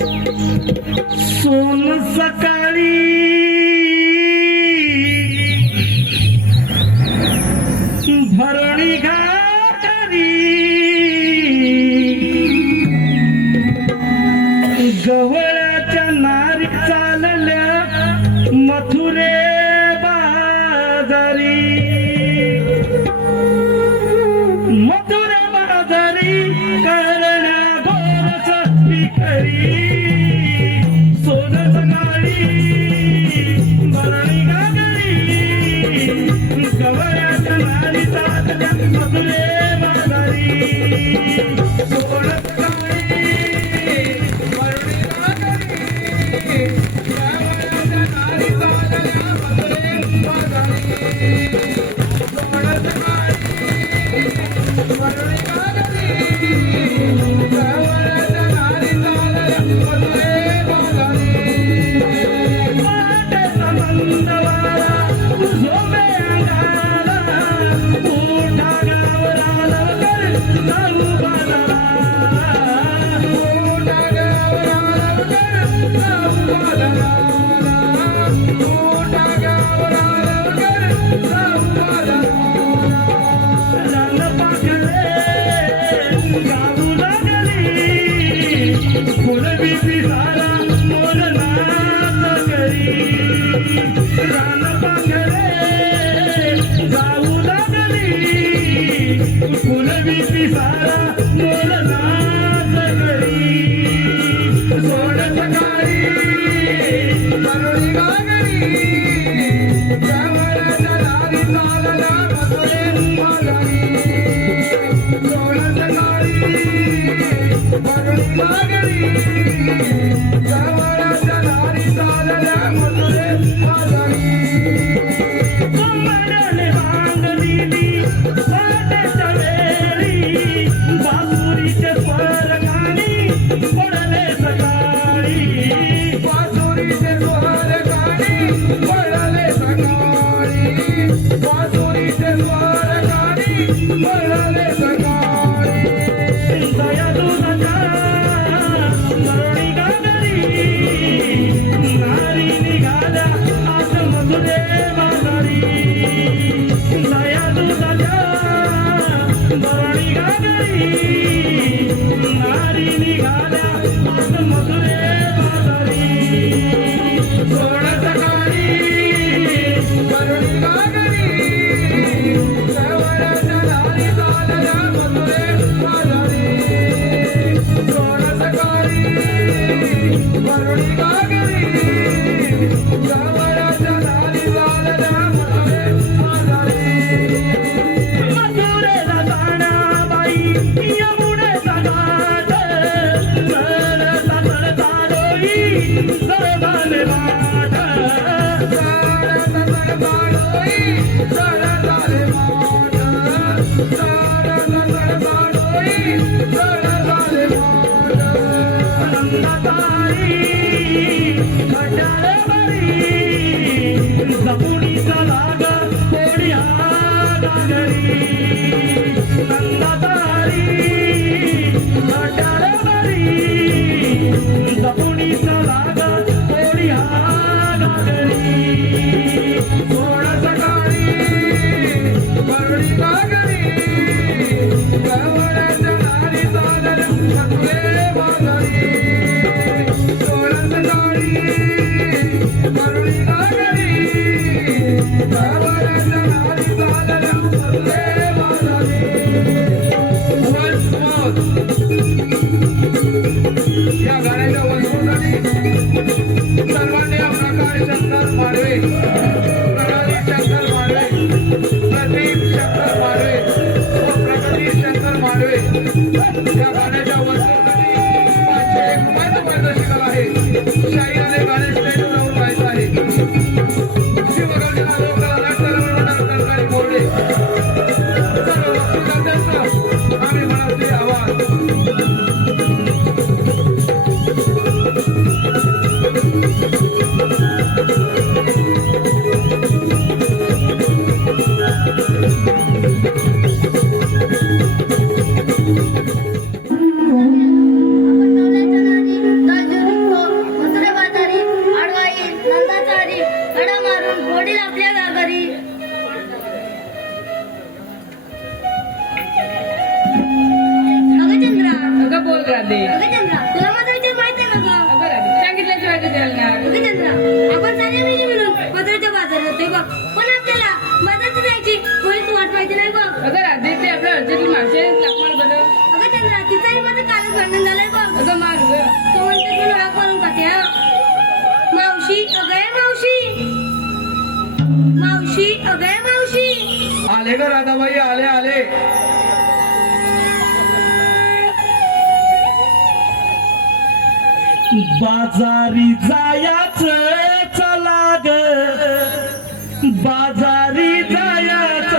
सोन सकाळी भरणी घाटरी गवळ्याच्या नारी चालल्या मथुरे बाजारी मथुरे बाजारी करण्या गोरस विकरी सोन सकाळी भरणी घाटरी गवळ्याच्या नारी चालल्या मथुरे बाजारी सोन अगं चंद्रा, अगं बोल राधे. अगं चंद्रा, तुला माझा विचार माहिती आहे का गं? अगं राधे, सांगितल्याशिवाय कधी चालणार? अगं चंद्रा, आपण सारे मुली मिळून मथुरेच्या बाजारात होते बघ. पण आपल्याला बाजारात जायची कोणीच वाट पाहिजे नाही बघ. अगं राधे, ते आपल्या अर्जंटली मासे लागणार बरं. अगं चंद्रा, तिचाही माझं कालच भांडण झालंय बघ. अगं मार गं. तो म्हणते तुला हाक मारून खाते हा. मावशी, अगं ए मावशी, मावशी, अगं ए मावशी. आले ग राधाबाई, आले आले. बाजारी जायाच चला ग, बाजारी जायाच,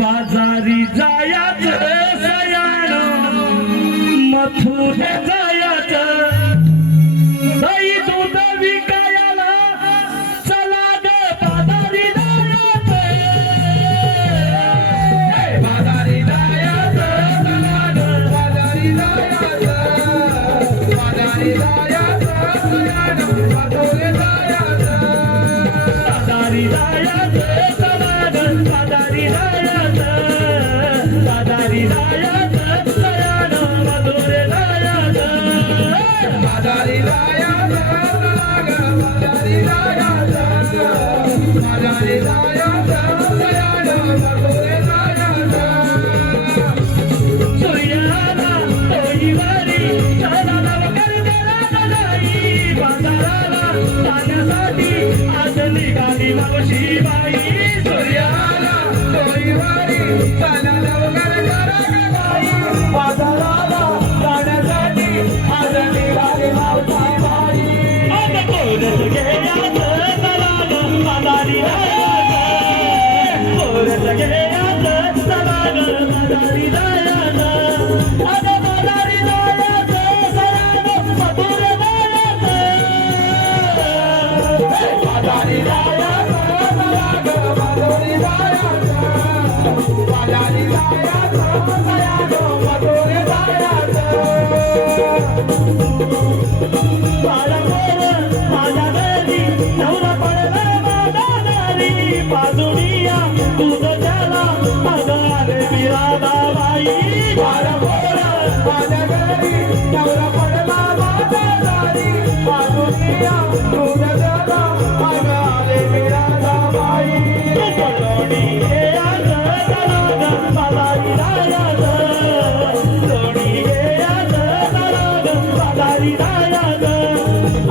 बाजारी जायाच सयाण, मथुरे जायाच, दही दूध विकायला चला ग, बाजारी जायाच, बाजारी जायाच, चला ग, बाजारी जायाच, बाजारी जायाच, सयाण, मथुरे जायाच, बाजारी जायाच, चला ग, बाजारी जायाच, बाजारी जायाच, सयाण, मथुरे जायाच, बाजारी जायाच, चला ग, बाजारी जायाच, बाजारी जायाच, सयाण, मथुरे जायाच. सूर्याला तोहीवारी चला लवकर घराला जाई, बाजाराला जाण्यासाठी आज निघाली मावशी बाई. सूर्याला तोहीवारी चला लवकर घराला जाई, बाजाराला जाण्यासाठी आज निघाली मावशी बाई. अगं पोरस घ्यायचं चला ग, बाजारी जायचं, पोरस घ्यायचं चला ग, बाजारी जायचं, अगं बाजारी जायचं, चला ग, मथुरे जायचं, बाजारी जायचं, चला ग, मथुरे जायचं, बाजारी जायचं, चला ग, मथुरे जायचं. बाळापोर माझ्या घरी नवरा पडला माझ्या घरी, बाजूनिया दूध त्याला अगं आले मी राधाबाई. बाळापोर माझ्या घरी नवरा पडला माझ्या घरी, बाजूनिया दूध त्याला अगं आले मी राधाबाई. लोणी घे आज चला ग, बाजारी जायचं, लोणी घे आज चला ग, बाजारी जायचं,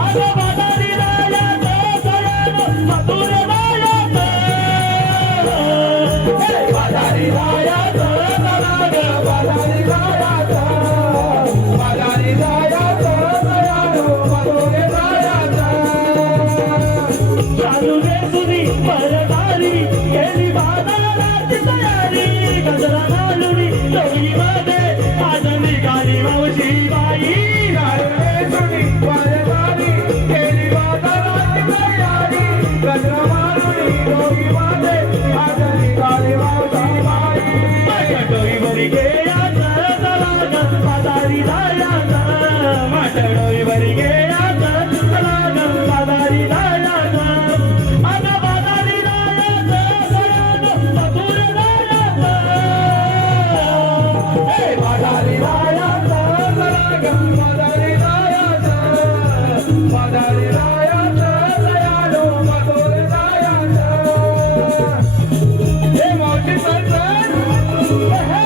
अगं बाजारी जायचं, सयाण, मथुरे जायचं, बाजारी जायचं, चला ग, बाजारी जायचं, बाजारी जायचं, सयाण, मथुरे जायचं. चालू रे तुझी परदारी, केली बाजाराची तयारी, गजरा घालूनी डोईमध्ये आज निघाली मावशी बाई. चालू रे तुझी परदारी, केली बाजाराची तयारी, गजरा घालूनी डोईमध्ये आज निघाली मावशी बाई. माझ्या डोईवरी घ्यायचं चला ग, बाजारी जायचं, माझ्या डोईवरी घ्यायचं चला ग, बाजारी जायचं, अगं बाजारी जायचं, सयाण, मथुरे जायचं, बाजारी जायचं, चला ग, बाजारी जायचं, बाजारी जायचं, सयाण, मथुरे जायचं. हे मावशी सरपंच, हे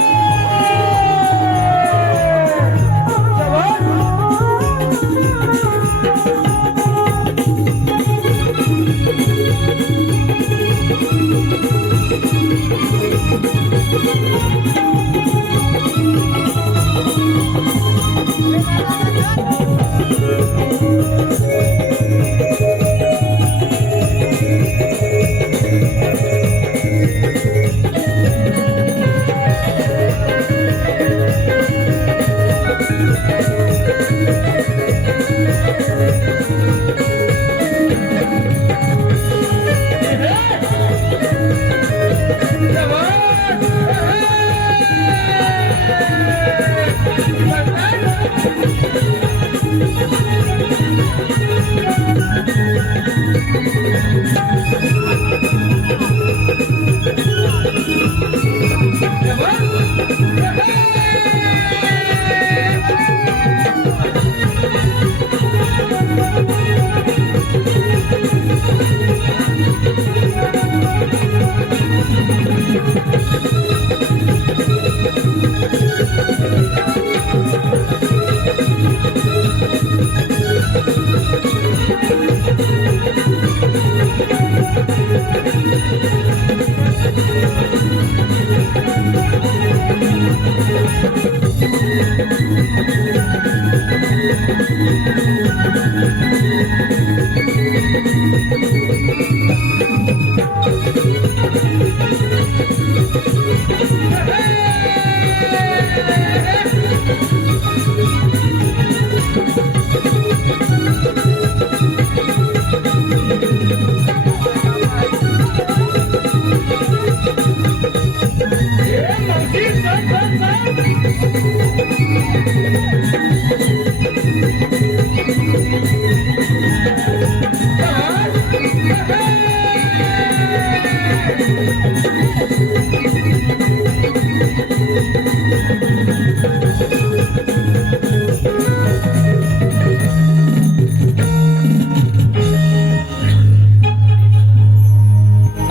Thank you.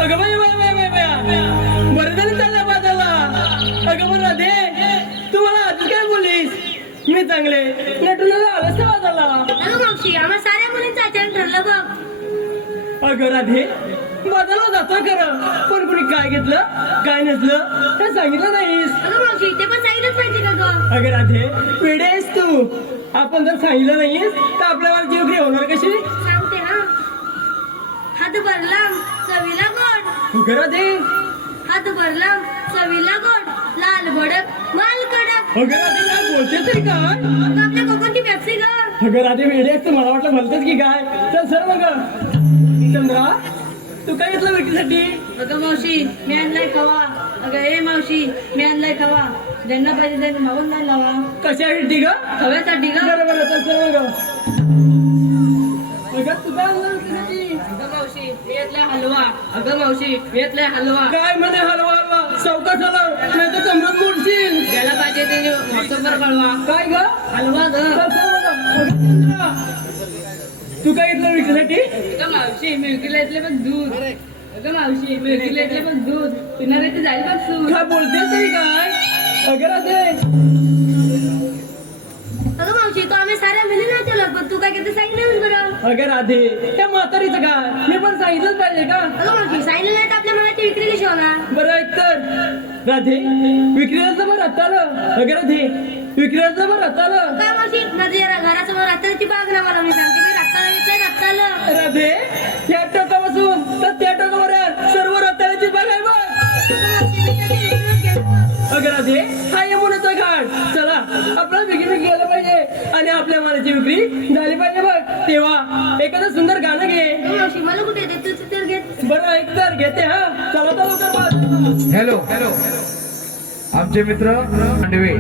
अगं बाई बाई बाई बाई बाई बरं झालं चालला बाजारला. अगं बरं राधे, तू मला आधी काय बोललीस? मी चांगले नटून आलंच ना बाजारला. अगं मावशी आम्हा साऱ्या मुलींचं अचानक ठरलं बघ. अगं राधे, बाजारला जातो खरं, पण कुणी काय घेतलं काय नसलं हे सांगितलं नाहीस. अगं मावशी ते पण सांगितलंच पाहिजे का गं? अगं राधे, वेडे आहेस तू. आपण जर सांगितलं नाहीस तर आपल्यावर जीवघी होणार कशी? सांगते हा. हात भरला चवीला गोड, अगं राधे, हात भरला चवीला गोड, लाल भडक माल कडक. अगं राधे काय बोलते तरी काय? अगं आपल्या कोकणची पेप्सी गं. अगं राधे वेडे आहेस तू, मला वाटलं भलतंच की काय. चल सर मग. चंद्रा, तू काय घेतलं भेटीसाठी? अगं मावशी मी आणलाय खवा. अगं ए मावशी मी आणलाय खवा. ज्यांना पाहिजे त्यांनी मागून नाही लावा. कशासाठी ग? खव्यासाठी ग. बरोबर, चल सर मग. अगं तू काय आणलं भेटीसाठी? अगं मावशी मी घेतलाय हलवा. अगं मावशी मी घेतलाय हलवा. काय म्हणे हलवा हलवा? सावकाश हलव, नाही तर कमरत मोडशील. ज्याला पाहिजे ते व्हॉट्सअपवर कळवा. काय ग? हलवा ग. चल सर मग. अगं चंद्रा, तू काय घेतलं विक्रीसाठी? अगं मावशी मी विकले इथले पण दूध. अगं मावशी मी विकले इथले पण दूध. पिणारे ते जाईल बघ सूद. काय बोलतेस तरी काय? अगं राधे, अगं मावशी तो आम्ही साऱ्या मुली नाही चलत, पण तू काय किती सांगितलं बरं? अगं राधे, त्या म्हातारीचं काय? मी पण सांगितलंच पाहिजे का? अगं मावशी सांगितलं नाही तर आपल्या मनाची विक्री कशी होणार? बरं ऐक तर राधे, विक्रीला बरं आता आलं. अगं राधे, विक्रीला बरं आता आलं. काय मावशी नदी घरासमोर रात्रीची बाग ना मला मी सांगते मी रत्ता घेतलाय रत्ताला. राधे, या टोकापासून तर त्या टोकावर सर्व रताळ्याची बाग आहे बघ. अगं राधे, हा यमुनाचा घाट. चला आपल्याला विक्री गेलं पाहिजे आणि आपल्या मालाची विक्री झाली पाहिजे बघ. तेव्हा एखादं सुंदर गाणं घे. अगं मावशी मला कुठे येते तू तर घेत. बरं ऐक तर घेते. हा चला तर लवकर वाज. हॅलो आमचे मित्र मांडवे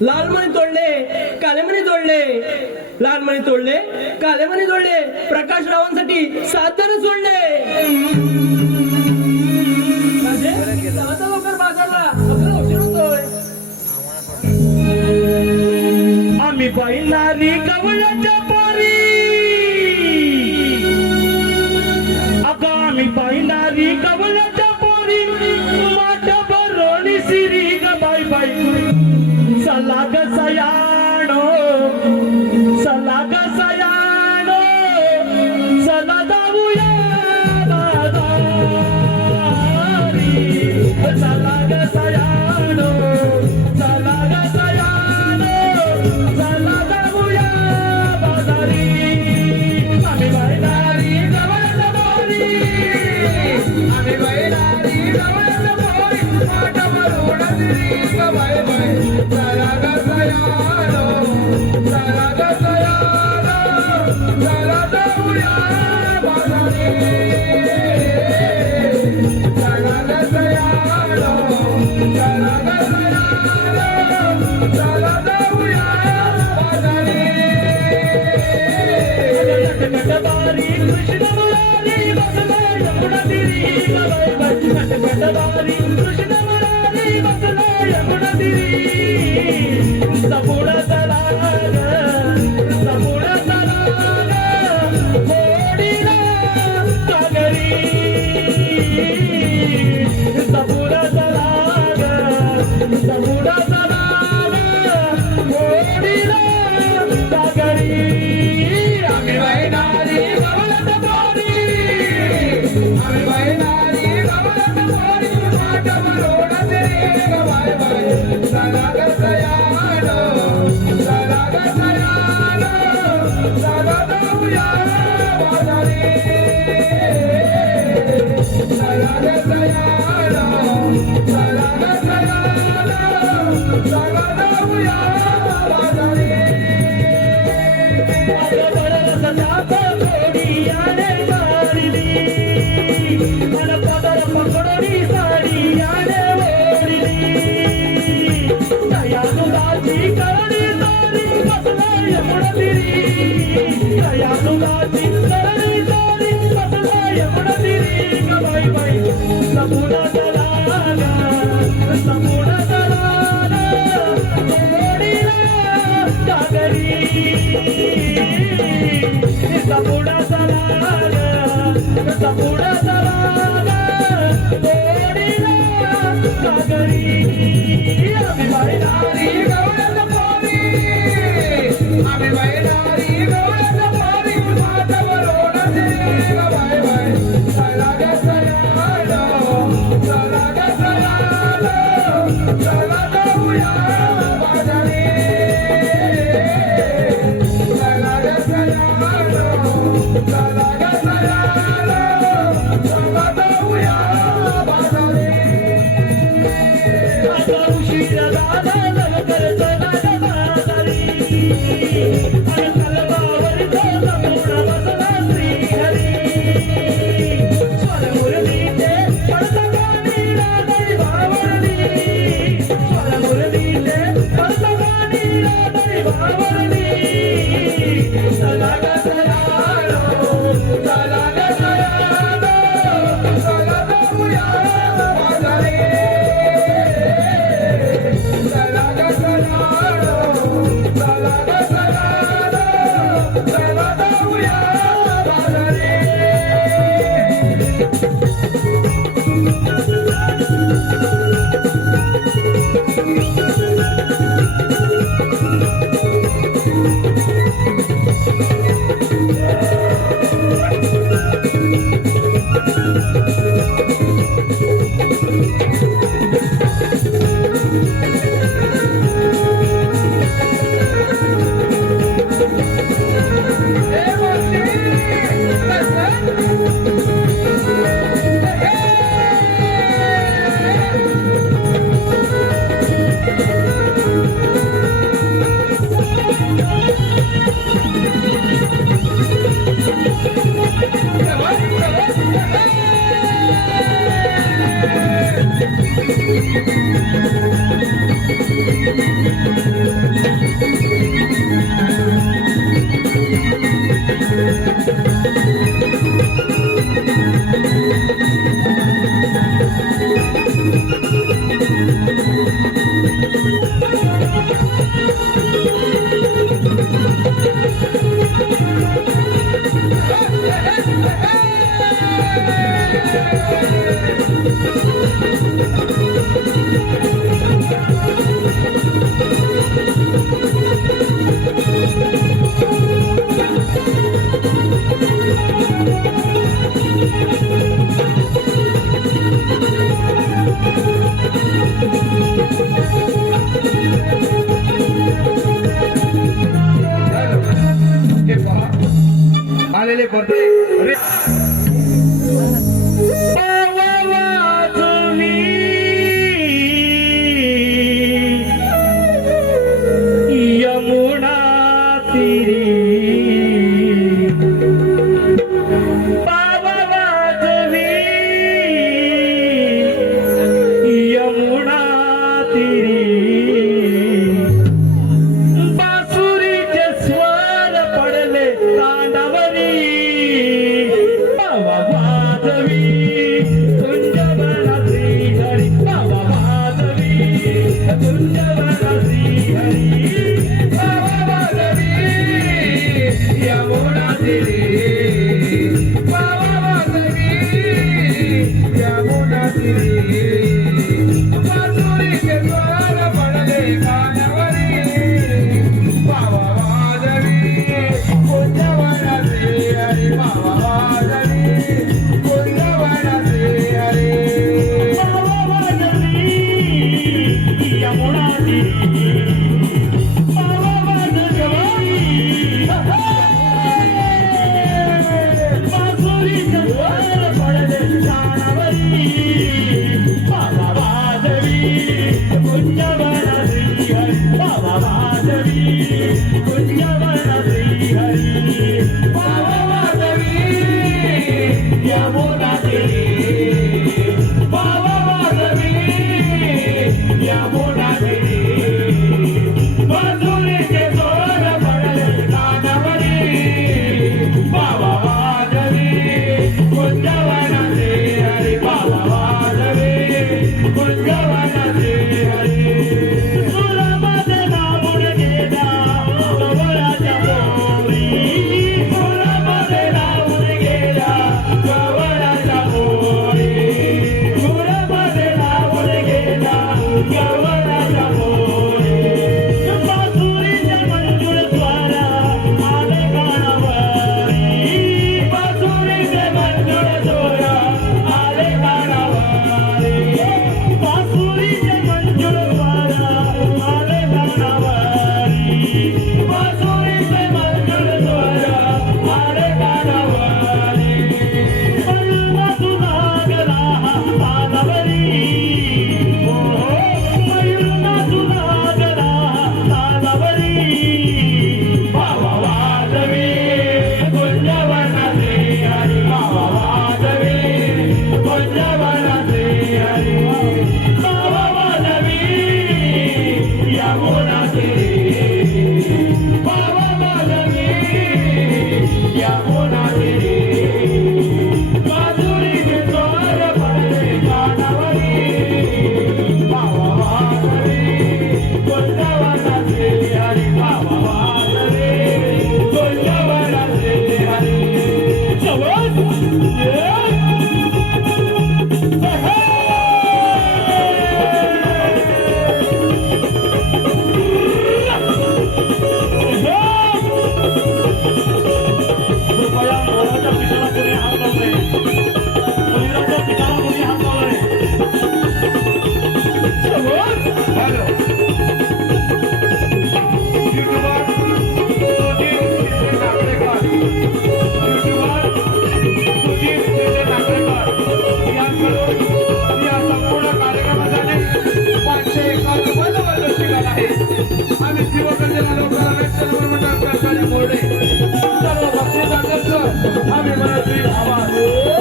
लाल मणी तोडले, काले मणी जोडले. लाल मणी तोडले, काले मणी जोडले. प्रकाश रावांसाठी 7 जण सोडले. राधे, चला तर लवकर बाजारला, आपल्याला उशीर होतोय. आम्ही पाहिणारी कवळ्याच्या पोरी, अगं आम्ही पाहिणारी कवळ्याच्या पोरी. माझ्या बरोणी सिरी ग बाई बाई. चला ग सयानो, चला ग सयानो, चला जाऊया बाजारी. चला ग सयानो, चला ग सयानो, चला जाऊया बाजारी. आम्ही बायदारी जवळच्या पोरी, आम्ही बायदारी जवळच्या पोरी. माझ्या बरोणी सिरी ग बाई बाई. चला ग सयानो, चला ग सयानो, चला जाऊया बाजारी. चला ग सयानो, चला ग सयानो, चला जाऊया बाजारी. नटनटबारी कृष्ण मुरारी बसला यमुना तीरी ग बाई बाई. नटनटबारी कृष्ण मुरारी बसला यमुना तीरी. सपुड तलाग, सपुड तलाग, होडीला सागरी. हे पहा, आलेले बर्थडे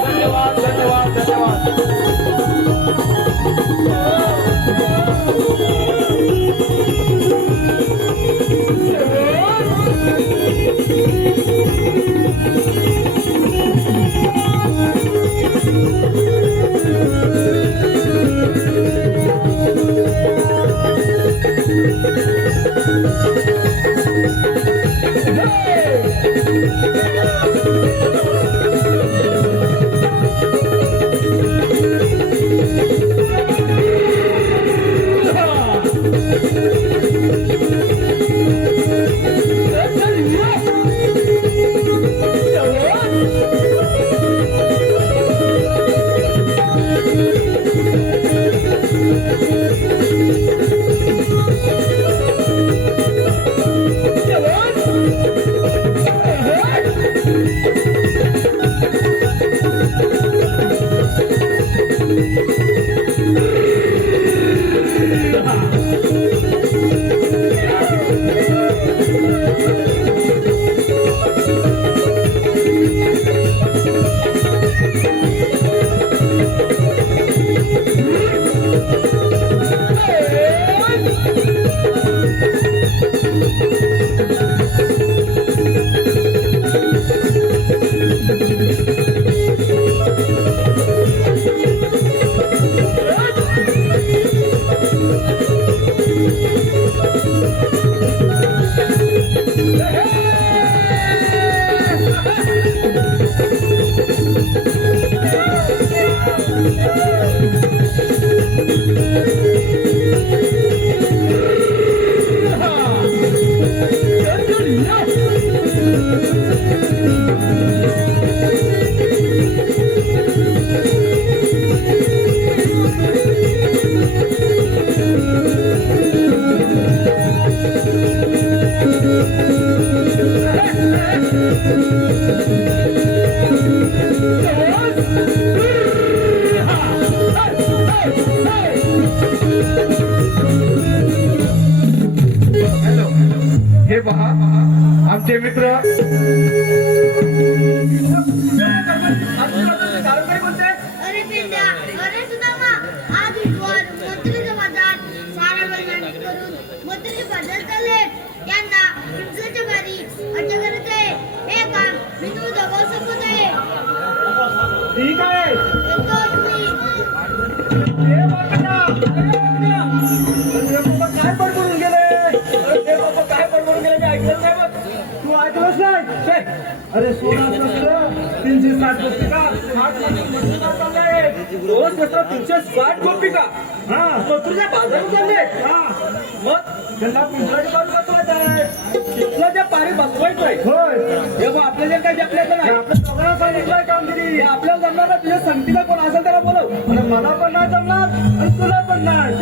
धन्यवाद धन्यवाद धन्यवाद. हॅलो, हे पहा आमचे मित्र अरे पिंड्या, अरे सुदामा, आज इथवर मंत्रीचं बाजार साऱ्या महिलांनी करून मंत्रीचे बाजार चालले. यांना हिंसाच्या बारी अटक करत आहे. हे काम मी तुझं जवळ संपत आहे. ठीक आहे. येतो मी. अरे 16 शस्त्र 360 गोपिका 60 चालले 16 शस्त्र 360 गोपिका हा मथुरेच्या बाजारात चालले हा मग त्यांना पिंपळाची बाजू बसवायचं आहे पिंपळाच्या पारी बसवायचं आहे होय जेव्हा आपल्याला काय आपल्याला नाही आपल्या दोघांना सांगितलंय कामगिरी आपल्याला जमणार ना तुझ्या संगतीला कोण असेल त्याला बोलव आणि मला पण नाही जमणार आणि तुला पण नाही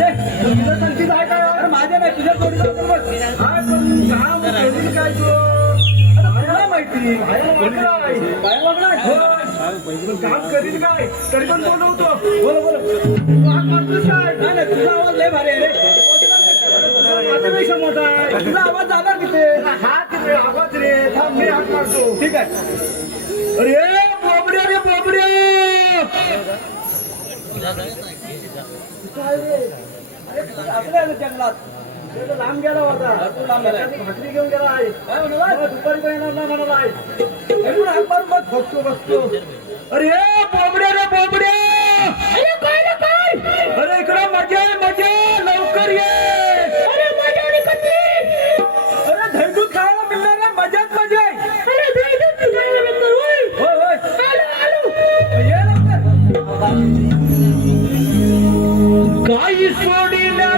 तुझ्या संगतीत आहे काय अरे माझ्या नाही तुझ्या जोडीला बरोबर काय पण काम करून काय तू मला माहिती काम करील काय तरी पण बोलवतो बोल बोल हात मारतोस काय नाही नाही तुझा आवाज लय भारी आहे रे माझ्यापेक्षा मोठा आहे तुझा आवाज जाणार तिथे हात रे आवाज रे थांब मी हात मारतो ठीक आहे अरे बोबड्या रे बोबड्या काय रे अरे आपल्या जंगलात लांब गेला होता तू लांब गेला भाकरी घेऊन गेला आहे दुपारी पण येणार नाही म्हणाला आहे हात मारून मग बघतो बघतो अरे बोबड्या रे बोबड्या अरे काय रे काय अरे इकडं मजा आहे मजा लवकर ये अरे मजा आणि कधी अरे धैदूत खायला मिळणार ना मजाच मजा आहे अरे धैदूत खायला मिळणार होय होय होय आलो आलो ये लवकर काही सोडीला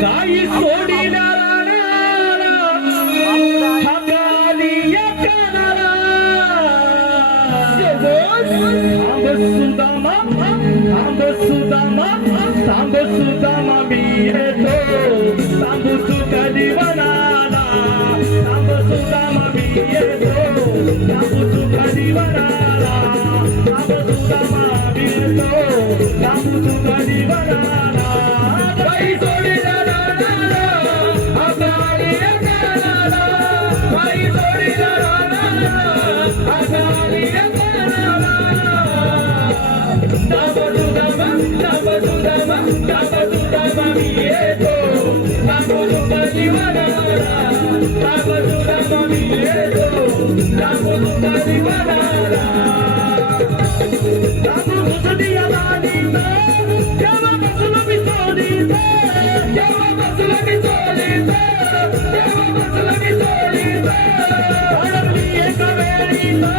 काही सोडीला सुदामा मी येतो तांबू सुका जीवनाला तांब सुदामा मी येतो तांबू सुका जीवनाला तांब सुदामा मी येतो तांबू सुका जीवनाला काही सोडीला अगाडी अगाला काही सोडीला अगाडी अगाला तांब सुदामा मी येतो तांबू सुका जीवनाला तांब सुदामा मी येतो तांबू सुका जीवनाला तांबू सुदिया लालीतो जेव्हा बसला मी सोडीतो जेव्हा बसला मी सोडीतो जेव्हा बसला मी सोडीतो अडकली एका वेळीतो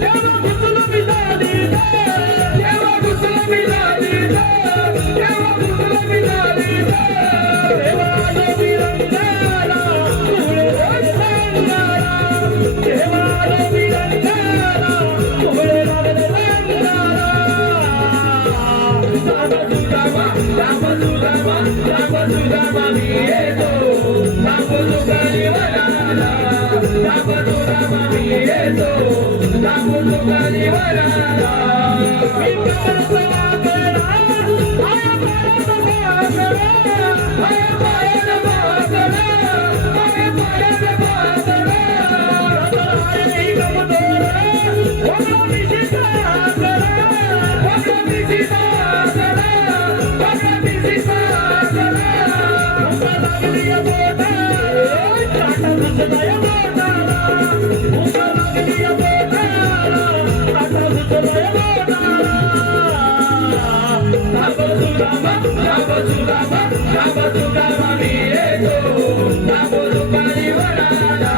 जेव्हा बसला मी सोडीतो जेव्हा बसला मी सोडीतो जेव्हा बसला मी सोडीतो तेव्हा आलो मी रंगाला तुळे रंगाला तेव्हा आलो मी रंगाला तुळे रंगाला तांब सुदामा मी येतो तांब सुका जीवनाला तांब सुदामा मी येतो तांब सुका जीवनाला मी करतो वाकडा आया पायात वाकडा आया पायात वाकडा आया पायात वाकडा रतनाई गमदोरा वगळा मिशी सागरा वगळा मिशी सागरा वगळा मिशी सागरा उका लागली बोटा टाटा घुसलाय बोटाला उका लागली बोटा टाटा घुसलाय बोटाला तांब सुदामा मी येतो तांब सुका जीवनाला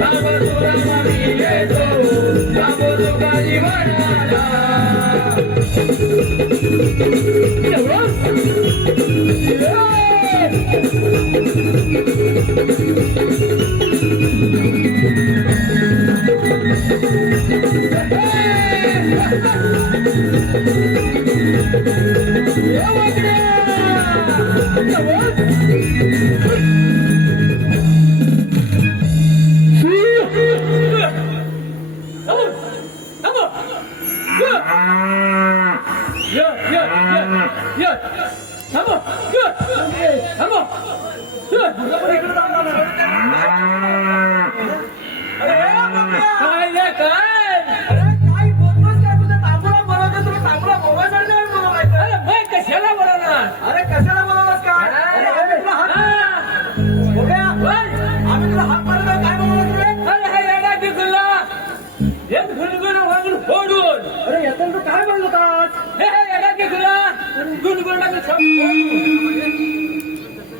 तांब सुदामा मी येतो तांब सुका जीवनाला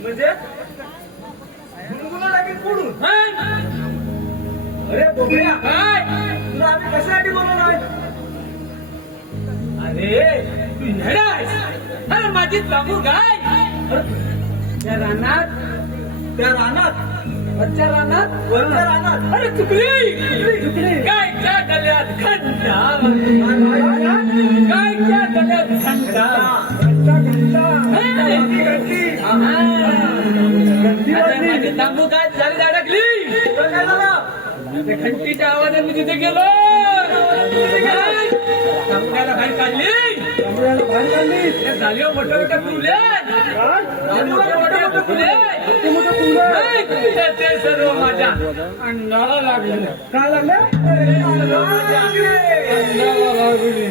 म्हणजे गुणगुणा लागेल कुठून अरे बोबड्या तुला आम्ही कशासाठी बोलवलोय अरे तू येणार अरे माझी तांबू गाय त्या रानात वरच्या रानात अरे चुकली गायच्या गल्यात खंडा गायच्या गल्यात खंडा माझी तांबू गाय झाली अडकली काय झालं त्या घंटीच्या आवाजात मी तिथे गेलो तांब्याला बाहेर काढली झाली मोठ्या मोठ्या फुले मोठ्या फुले ते सर्व माझ्या अंगाला लागले काय लागलं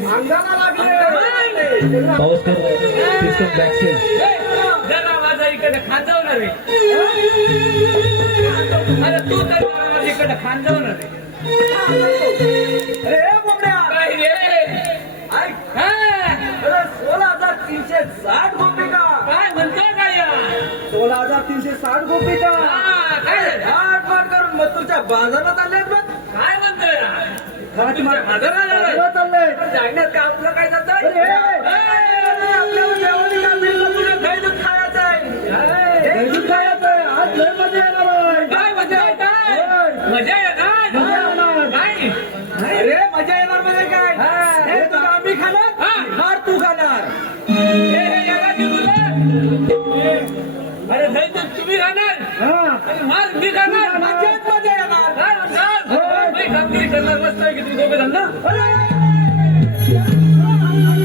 अंगाला लागले जरा माझा इकडे खांजवणार रे अरे तू तर माझ्या इकडे खांजवणार रे अरे बोबड्या काय रे ऐक हा? अरे 16,360 गोपिका काय म्हणतो काय 16,360 गोपिका हा, काय झालं? आठ करून मथुरच्या बाजारात आल्यात बघ काय म्हणतोय तुमच्या बाजारात चाललंय जागण्यात का आपलं काय जातंय आपल्याला जेवण का मिळलं पुढे दही दूध खायचं आहे दही दूध खायचं आहे आज लय मजा येणार आहे काय मजा आहे काय मजा येणार मजा येणार. काय अरे मजा येणार म्हणजे काय हे तुला आम्ही खाणार हा. हार तू खाणार हे याला दिलं अरे नाही तर तुम्ही राहणार हा आणि मार मी खाणार मजाच मजा येणार काय म्हणतात मी कामगिरी करणार मस्त आहे की तुम्ही दोघे जण ना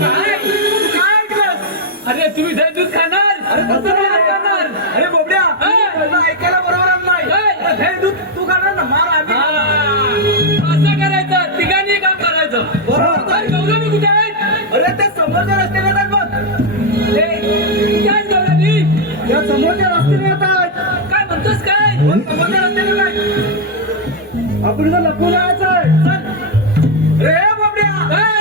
काय काय ऐकलं? अरे तुम्ही दही दूध खाणार अरे तसं तुम्ही नाही. खाणार अरे बोबड्या हा. तुला ऐकायला बरोबर आलं नाही काय? हे दूध तू खाणार ना मार आम्ही हा. खाणार. असं करायचं तिघांनी काम करायचं बरोबर. अरे गौरवी कुठे आहेत अरे ते समोरच्या रस्त्याने जात बघ कुठे आहेत गौरवी त्या समोरच्या रस्त्याने येतात काय म्हणतोस काय समोरच्या रस्त्याने नाही आपण इथं लपून राहायचंय चल रे बाबड्या काय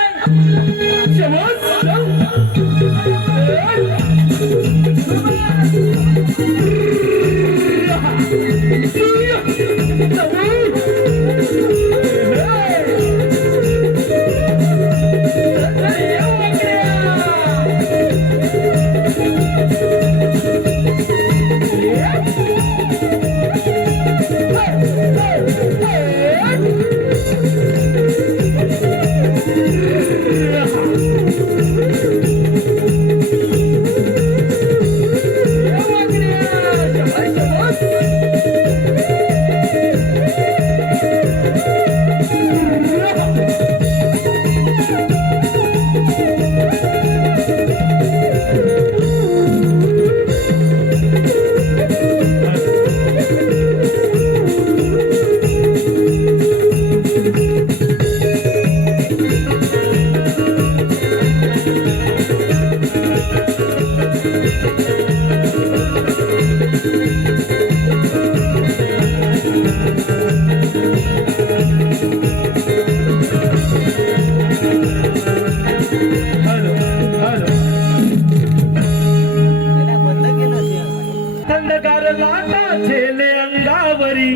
थंडगार लाटा झेले अंगावरी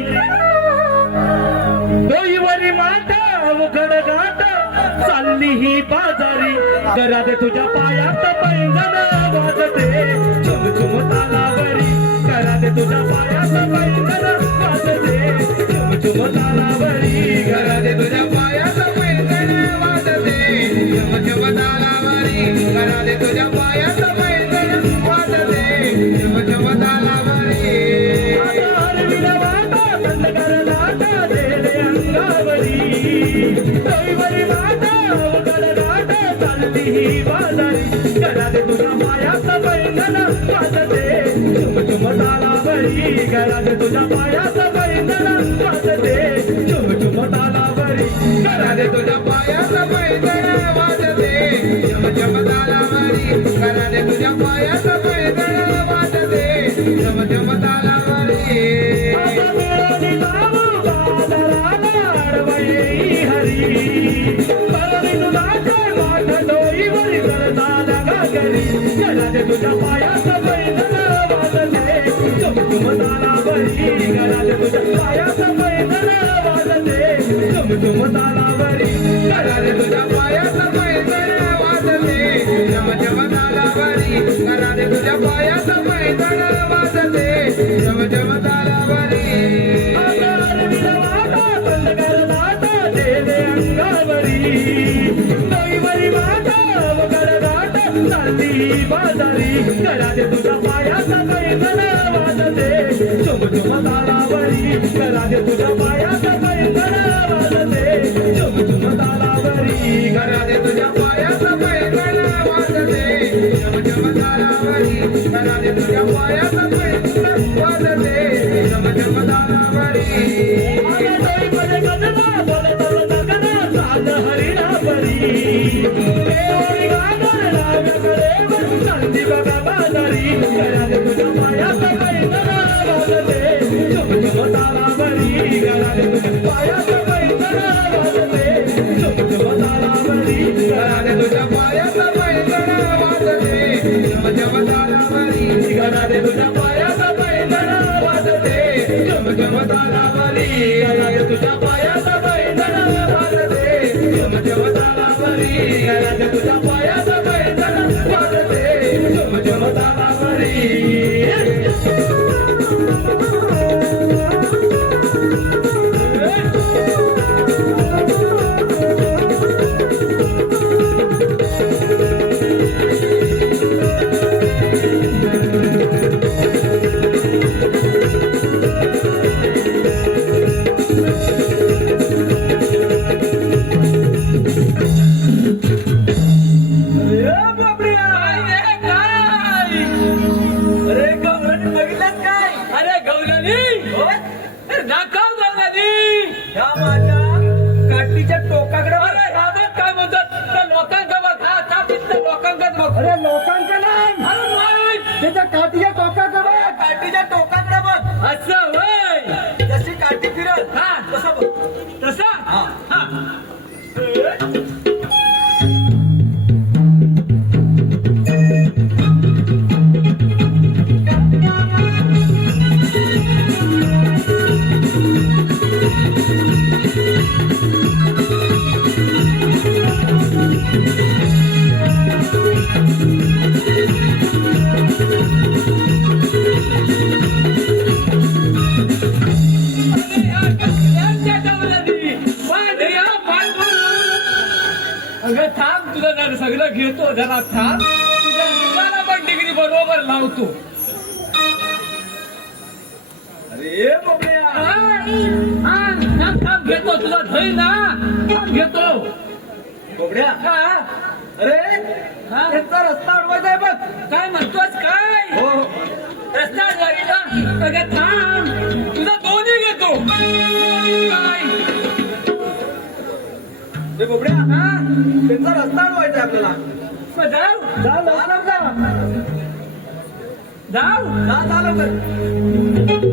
डोईवरी माता उघड गाठ चालली ही बाजारी घरात तुझ्या पायात पैंजण वाजते चुम चुम तालावरी घरात तुझ्या पायात पैंजण वाजते चुम चुम तालावरी घरात तुझ्या पायात पैंजण वाजते चुम चुम तालावरी घरात तुझ्या पायात पैंजण वाजते चुम चुम तालावरी घरात तुझ्या पायात पैंजण वाजते चुम चुम तालावरी घरात तुझ्या पायात पैंजण वाजते चुम चुम तालावरी घरात तुझ्या पायात पैंजण वाजते चुम चुम तालावरी तुझ्या पायात पैंजण वाजते तालावरी घरात तुझ्या पायाचा पैदल वाजते झुम झुम तालावरी घरात तुझ्या पायाचा पैदल वाजते झम झम तालावरी घरात तुझ्या पायाचा पैदल वाजते झम झम तालावरी बाजारी घरात तुझ्या पायाचा पैदल वाजते झुम झुम तालावरी घरात तुझ्या पायाचा पैदल वाजते झुम झुम तालावरी घरात तुझ्या पायाचा पैदल वाजते झम झम तालावरी घरात तुझ्या पायाचा पैदल वाजते झम झम तालावरी तुझ्या पायाचा पैदल वाजते झम झम तालावरी घरात तुझ्या पायाचा पैदल वाजते झम झम तालावरी घरात तुझ्या पायाचा पैदल वाजते झम झम तालावरी घरात तुझ्या पायाचा पैदल वाजते झम झम तालावरी त्याच्या काठीच्या टोकाकडे बघ काठीच्या टोकाकडे बघ असं वय जशी काठी फिरत हा तसं बघ तसा हा हा अगं थांब तुला जरा सगळं घेतो जरा थांब तुझ्या मुलाला पण डिग्री बरोबर लावतो अरे बापऱ्या थांब थांब घेतो तुला धई ना थांब घेतो बापऱ्या हा अरे हा त्याचा रस्ता अडवायचा आहे बघ काय म्हणतोस काय हो रस्ता गाडीला अगं थांब तुला दोन्ही घेतो काय हे बापऱ्या हा त्यांचा रस्ता अडवायचा आहे आपल्याला मग जाऊ जा लवकर जाऊ जा लवकर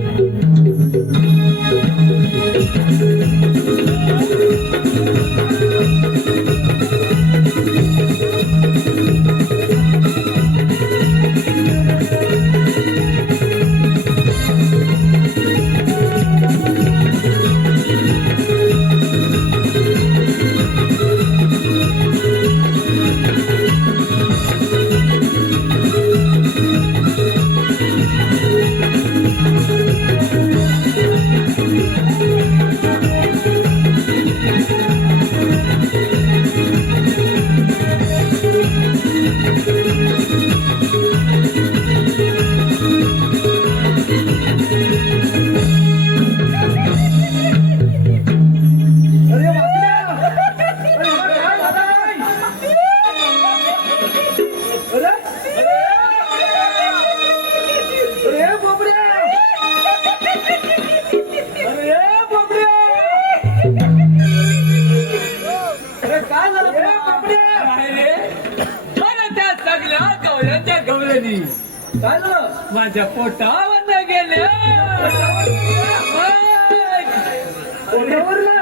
काय झालं माझ्या पोटावर गेले पोटावरनं?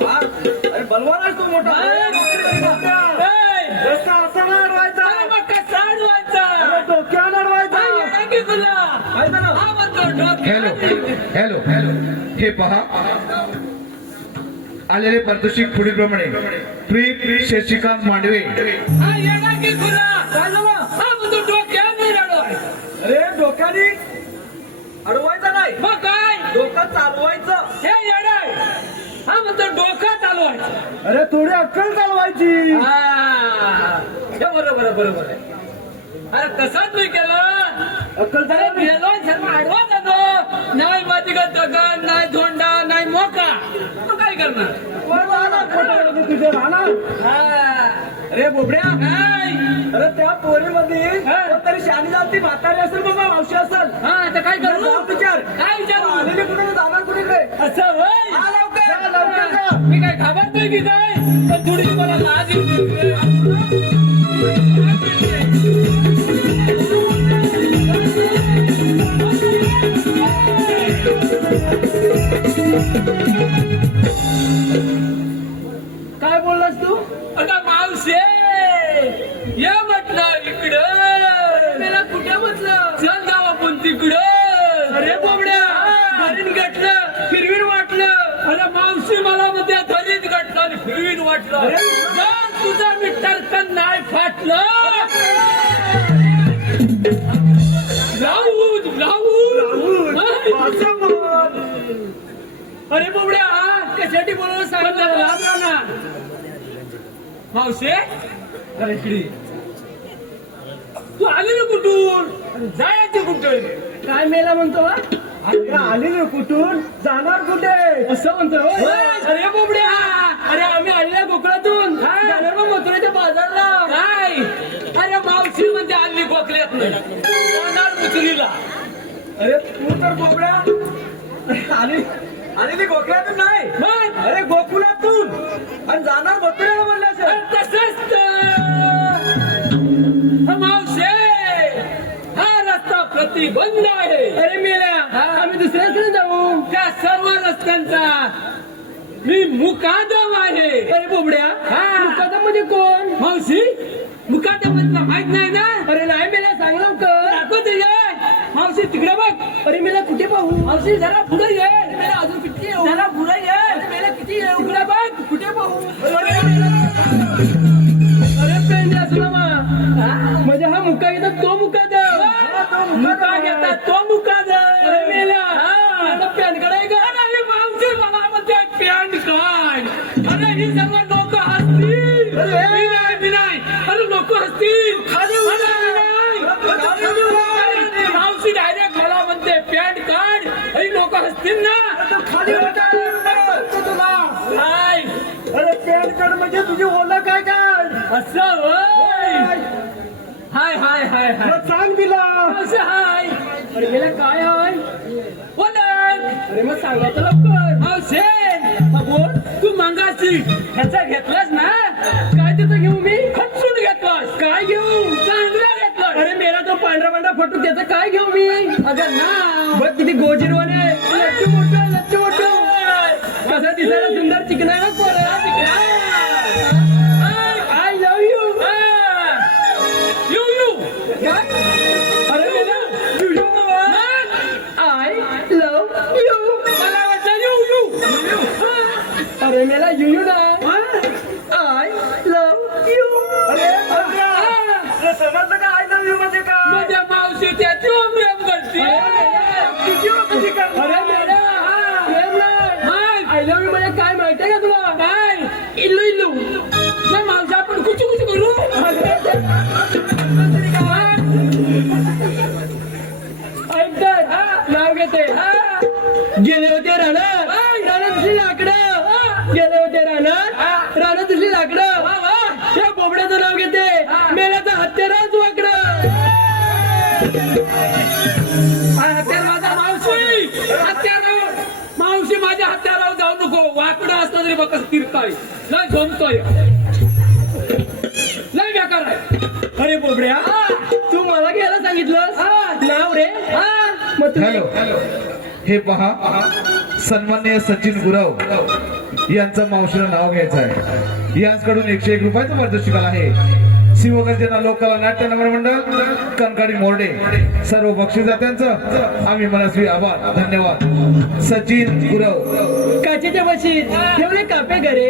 हा, अरे बलवान आहेस तू मोठा रस्ता असा नाही अडवायचा अरे डोक्यावर अडवायचा तुला काय झालं हा म्हणतो हे पहा आलेले पारितोषिक पुढीलप्रमाणे प्री शशिकांत मांडवे हा येडा की खुला काय झालं हा म्हणतो डोक्याने रडोय अरे डोक्याने अडवायचं नाही मग काय डोकं चालवायचं हे येडाय हा म्हणतो डोकं चालवायचं अरे थोडी अक्कल चालवायची हा हे बरोबर आहे, बरोबर आहे. अरे तसंच मी केलं अक्कल अरे गेलो सर्व आडवा जातो नाही मातीगत दगड नाही धोंडा नाही मोका तू काय करणार तुझे राहणार हा. अरे बोबड्या काय अरे त्या पोरीमध्ये हा. तरी शानी जाती म्हातारी असेल बाबा मावशी असेल हा आता काय करू जाऊ विचार काय विचारू आलेली कुठे जाणार कुठे असं होय जा लवकर जा. मी काय घाबरतोय की काय पण थोडी मला लाज येते. काय बोललास तू आता मावशे ये म्हटलं इकडं मला कुठे म्हटलं चल जाऊ आपण तिकडं अरे बोबड्या धरीन गटलं फिरवीन वाटलं अरे मावशी मला मध्ये धरीत गटलं आणि फिरवीन वाटलं जर तुझा मिटर कण नाही फाटलं राहून राहून असं बोल. अरे बोबड्या कशासाठी बोलवलं सांगितलं लाज राहणार मावशे अरे इकडे तू आली ना कुठून जायचं कुठे काय मेला म्हणतो हा? अरे आलेली कुठून जाणार कुठे असं म्हणतो होय? अरे बोबड्या अरे आम्ही आलेल्या कोकणातून जाणार मग मथुरेच्या बाजारला काय अरे मावशी म्हणजे आली कोकल्यात जाणार मथुरीला अरे तू तर बोबड्या आलेली गोखल्यातून नाही मग अरे गोकुलातून आणि जाणार मथुरेला म्हणलं असेल तसंच मावशे हा रस्ता प्रतिबंध आहे अरे मेल्या आम्ही दुसऱ्याकडे जाऊ त्या सर्व रस्त्यांचा मी मुकादम आहे अरे बोबड्या मुकादम म्हणजे कोण मावशी मुकादम म्हणजे माहित नाही ना अरे नाही मेल्या सांग लवकर दाखवते मावशी तिकडे बघ अरे मेला कुठे पाहू मावशी जरा पुढे ये मेला अजून किती येऊ जरा पुढे ये अरे मेला किती येऊ तिकडे बघ कुठे पाहू अरे पेंडी असू ना म्हणजे हा मुका घेतात तो मुकादम मुका घेतात तो मुकादम अरे मेला पॅन कार्ड आहे का अरे मावशी मला म्हणते पॅन कार्ड अरे ही सर्व लोक हसतील मी नाही अरे लोक हसतील मावशी डायरेक्ट मला म्हणते पॅन कार्ड हे लोक हसतील ना खाली तुला नाही अरे पॅन कार्ड म्हणजे तुझी ओळख काय काय असं होय हाय हाय हाय हाय मग सांग तिला असं हाय अरे गेला काय हाय ओळख अरे मग सांगा तर लवकर मावशे बोल तू मंगाशी ह्याचा घेतलास ना काय त्याचं घेऊ मी खचून घेतलास काय घेऊ चांगला घेतलास अरे मेरा तो पांढरा पांढरा फटू त्याचं काय घेऊ मी अगं ना बघ किती गोजीरवाने लच्चू मोठं कसा दिसायला सुंदर चिकना आहे ना पोरा आय लव्ह यू यू काय अरे मेला यू आय लव्ह यू मला वाटलं यू अरे मेला यू ना आय लव्ह यू अरे समजलं का आय लव्ह यू म्हणजे काय माझ्या मावशी त्याची प्रेम करते अरे मेला प्रेम नाही आय लव्ह यू म्हणजे काय माहितीये का तुला काय इल्लू इल्लू नाही मावशी आपण कुचू कुचू करू ऐक तर नाव घेते गेले होते रानात दिसली लाकडं गेले होते रानात दिसली लाकडं त्या बोबड्याचं नाव घेते मेल्याचं हत्याराच वाकडं हत्यार माझा मावशी हत्यारावर मावशी माझ्या हत्यारावर जाऊ नको वाकडं असतं तरी बघ कसं तिरकाय लय झोमतोय लय बेकार आहे अरे बोबड्या तू मला घ्यायला सांगितलं नाव रे मग तू हॅलो हे पहा सन्माननीय सचिन गुरव यांचं मावशीला नाव घ्यायचं आहे यांच्याकडून 101 रुपयाचं पारितोषिक आहे शिवगर्जना लोककला नाट्य नगर मंडळ कणकाडी मोर्डे सर्व बक्षीसदात्यांचं आम्ही मनस्वी आभार धन्यवाद. सचिन गुरव. काचेच्या बशीत ठेवले कापे घरे,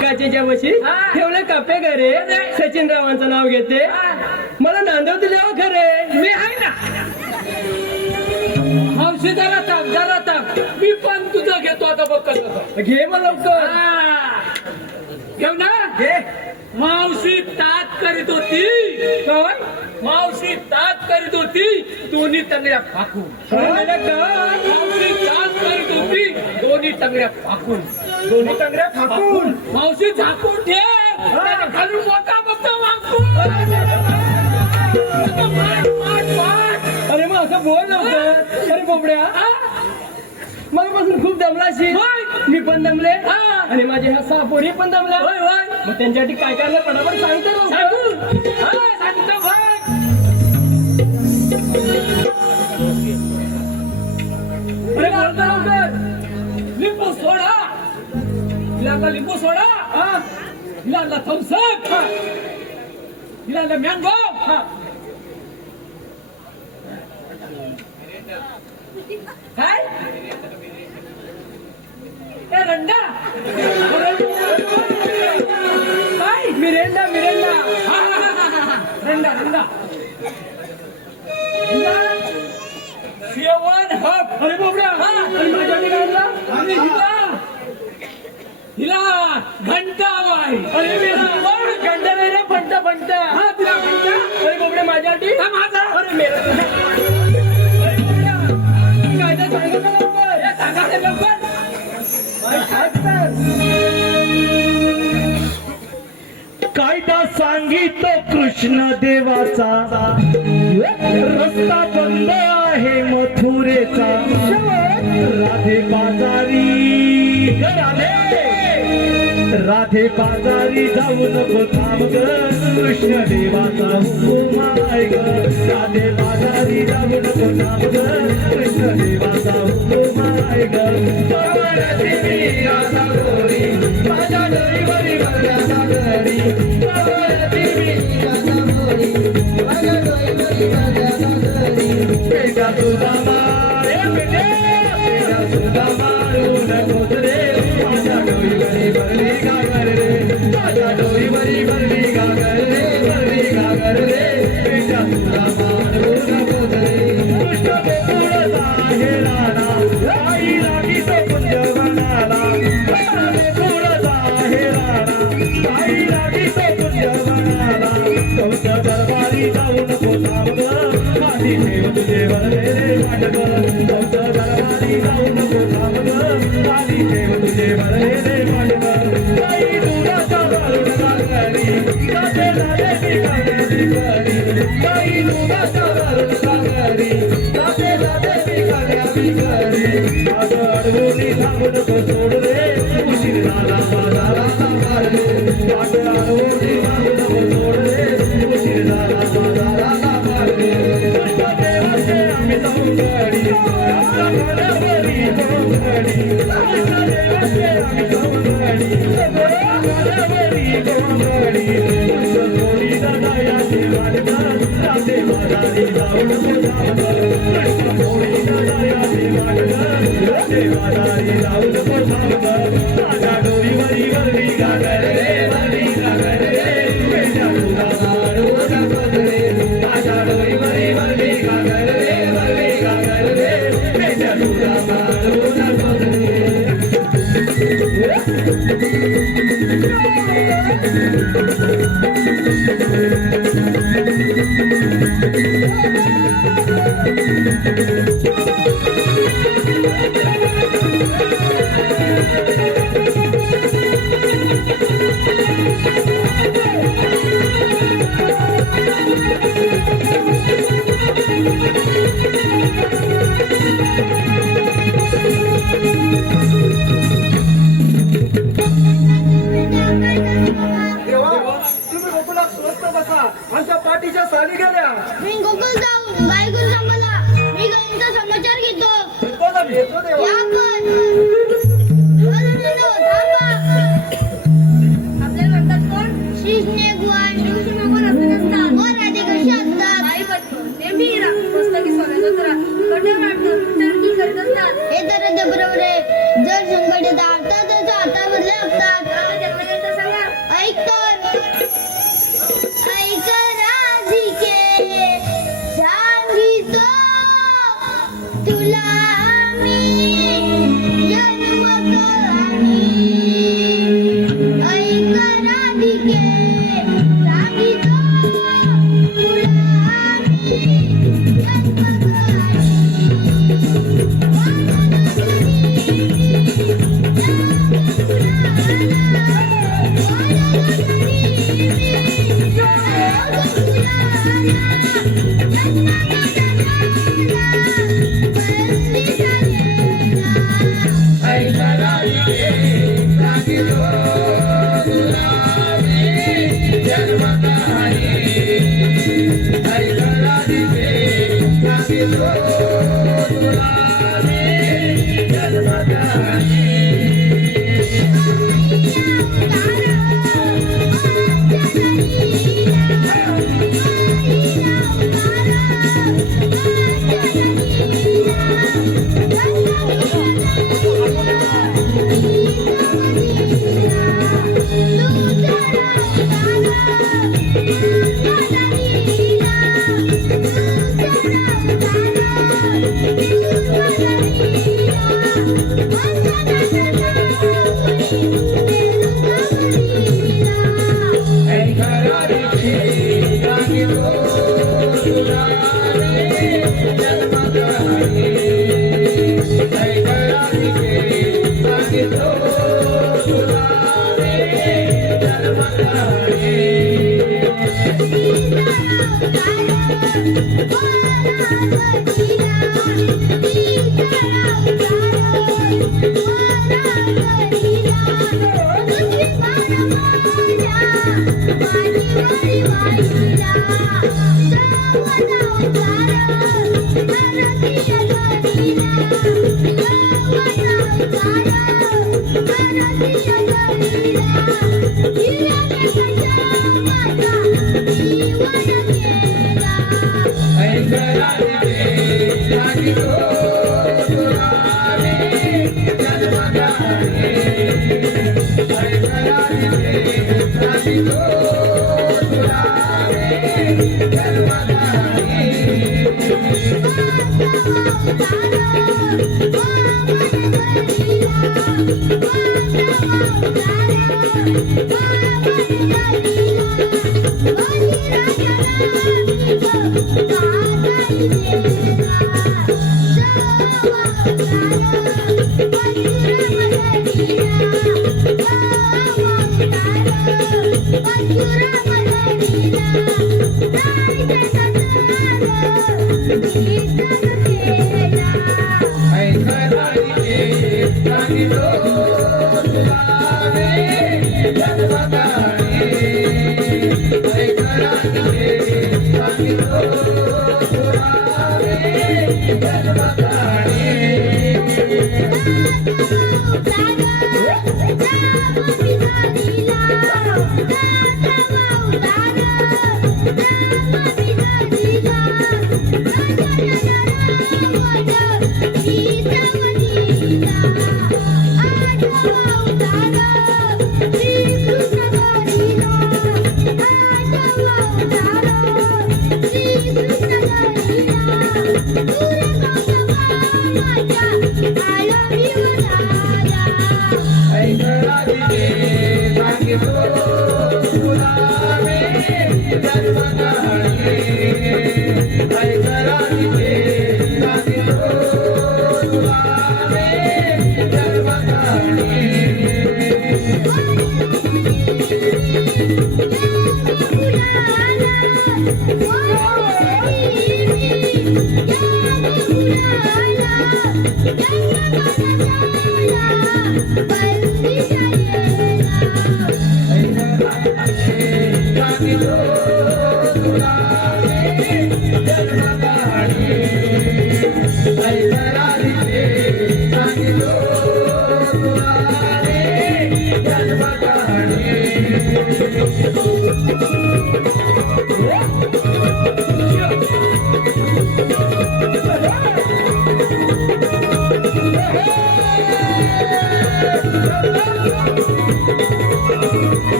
काचेच्या बशीत ठेवले कापे घरे, सचिन रावांचं नाव घेते, मला नांदवते द्यावं खरे. मी आहे ना मावशी, जरा ताप मी पण तुझं घेतो आता बघ कसं. घे मग लवकर. घेऊ ना. घे. मावशी तात करीत होती, मावशी तात करीत होती दोन्ही टंगड्या फाकून. मावशी तात करीत होती दोन्ही टंगड्या फाकून. दोन्ही टंगड्या फाकून मावशी झाकून ठेव, खालून मोठा बघतो वाकून. अरे मग असं बोल नव्हतं. अरे बोबड्या, मगापासून खूप दमलाशी. मी पण दमले आणि माझे ह्या 6 पोरी पण दमल्या. मग त्यांच्यासाठी काय काय पटापट सांगतो सांगतो अरे बोलतो लवकर. लिंबू सोडा, हिला लिंबू सोडा, हिला थम्सअप, हिला मँगो. काय रंडा, काय मिरेंडा, रंडा शेवण हप. अरे बोबड्या, हिला घंटा हवाय. अरे मेरा घंटा नाही रे, फंटा तिला घंटा. अरे बोबड्या माझ्यासाठी माझा. अरे मेरा कायदा सांगा लवकर. सांगा लवकर. कायदा सांगितो कृष्ण देवाचा, रस्ता बंद आहे मथुरेचा. राधे बाजारी राधे बाजारी जाऊ नको थांब ग, कृष्ण देवाचा हुकूम आहे ग. राधे बाजारी जाऊ नको थांब ग, कृष्ण देवाचा हुकूम आहे ग. माझ्या डोईवरी भरल्या सागरी, बेटा तुझा मारे बेटे, बेटा तुझा मारू नकोस रे. माझ्या डोईवरी भरली गागर रे, माझ्या डोईवरी भरली गागर रे, भरली गागर रे. बेटा तुझा मारू नकोस रे. कृष्ण गोकुळचा आहे राणा, आई राणी तो कुंज वनाला. गोकुळचा आहे राणा, आई राणी तो कुंज वनाला. कौश दरबारी जाऊ नको थांब ग, माझी ठेव तुझे वरलेले वाटग. कौश दरबारी जाऊ नको थांब ग, माझी ठेव तुझे वरलेले वाटग. आई दुधाच्या वरून सागरी, राधे राधे पिकाण्याची करी. आई दुधाच्या वरून सागरी, राधे राधे पिकाण्याची करी. आज अडवून थांबू नको सोड रे, उशीर झाला बाजाराला मारले. आज अडवून थांबू नको सोड रे, उशीर झाला बाजाराला मारले. कृष्ण देवाचे आम्ही जाऊ गडी, राजा घोड्यावरी जाऊ गडी. कृष्ण देवाचे आम्ही जाऊ गडी, राजा घोड्यावरी जाऊ गडी. कृष्ण थोडी दयाची वाटत, राधे बाजारी जाऊ नको थांब. कृष्ण थोडी दयाची वाटत, राधे बाजारी जाऊ नको थांब. माझ्या डोईवरी भरली गागर रे, भरली गागर Yeah.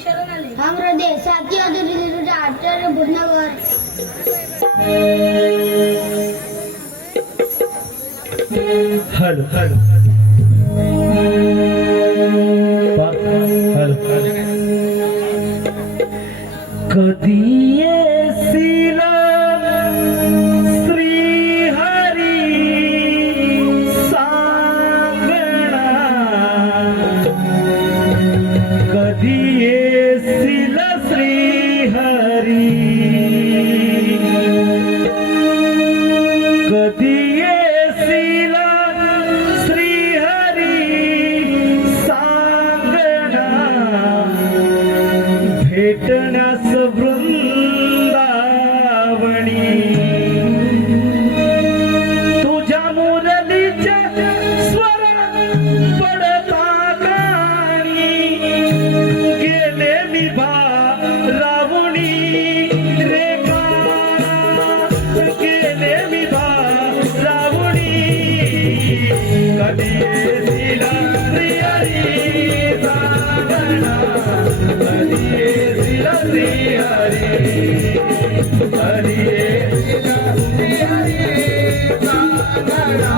शरण आले हम हृदय साथी अधुरी आचार्य भुजनगर हॅलो हॅलो हॅलो कधी येशील श्री हरी सांगणा कधी येशील श्री हरी कधी येशील श्री हरी सांगणा भेटण्यास वृंदावणी तुझ्या मुरलीच्या स्वर पडता कानी गेले मी रावणी रे काळा गेले मी रावणी कधी येशील श्री हरी सांगणा कधी येशील श्री हरी हरी येशील श्री हरी सांगणा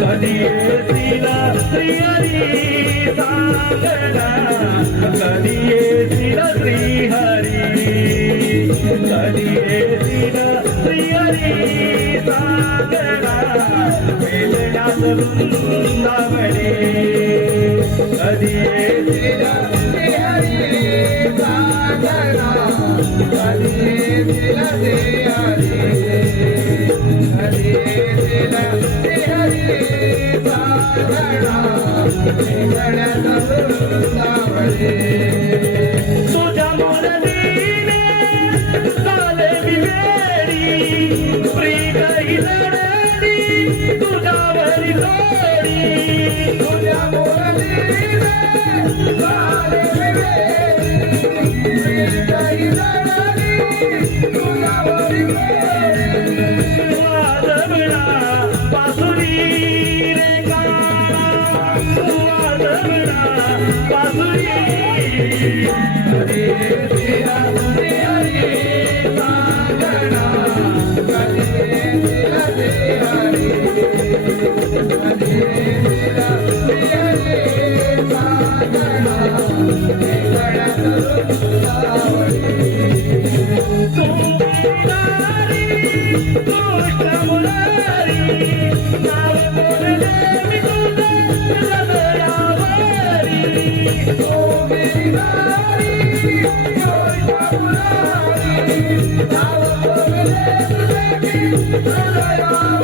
कधी येशील श्री हरी सांगणा कधी येशील श्री हरी कधी येशील श्री हरी सांगणा वेदनास वृंदावनी कधी येशील श्री हरी सांगणा कधी येशील श्री हरी कधी येशील श्री हरी सांगणा वेदनास वृंदावनी तुझ्या मुरलीने झाले विवेरी प्रिय लढली तुझ्यावरी जोडी तुझ्या मुरलीने झाले विवेरी प्रिय लढली तुझ्यावरी जोडी वाजवणा बासुरी रे काळा वाजवणा बासुरी कधी येशील श्री हरी सांगणा कधी येशील श्री हरी कधी येशील श्री हरी सांगणा वेदनास वृंदावनी तू मुरारी कृष्ण मुरारी नाव बोलले मी तुझं हृदयावरी तू मुरारी कृष्ण मुरारी नाव बोलले तुझे मी हृदयावरी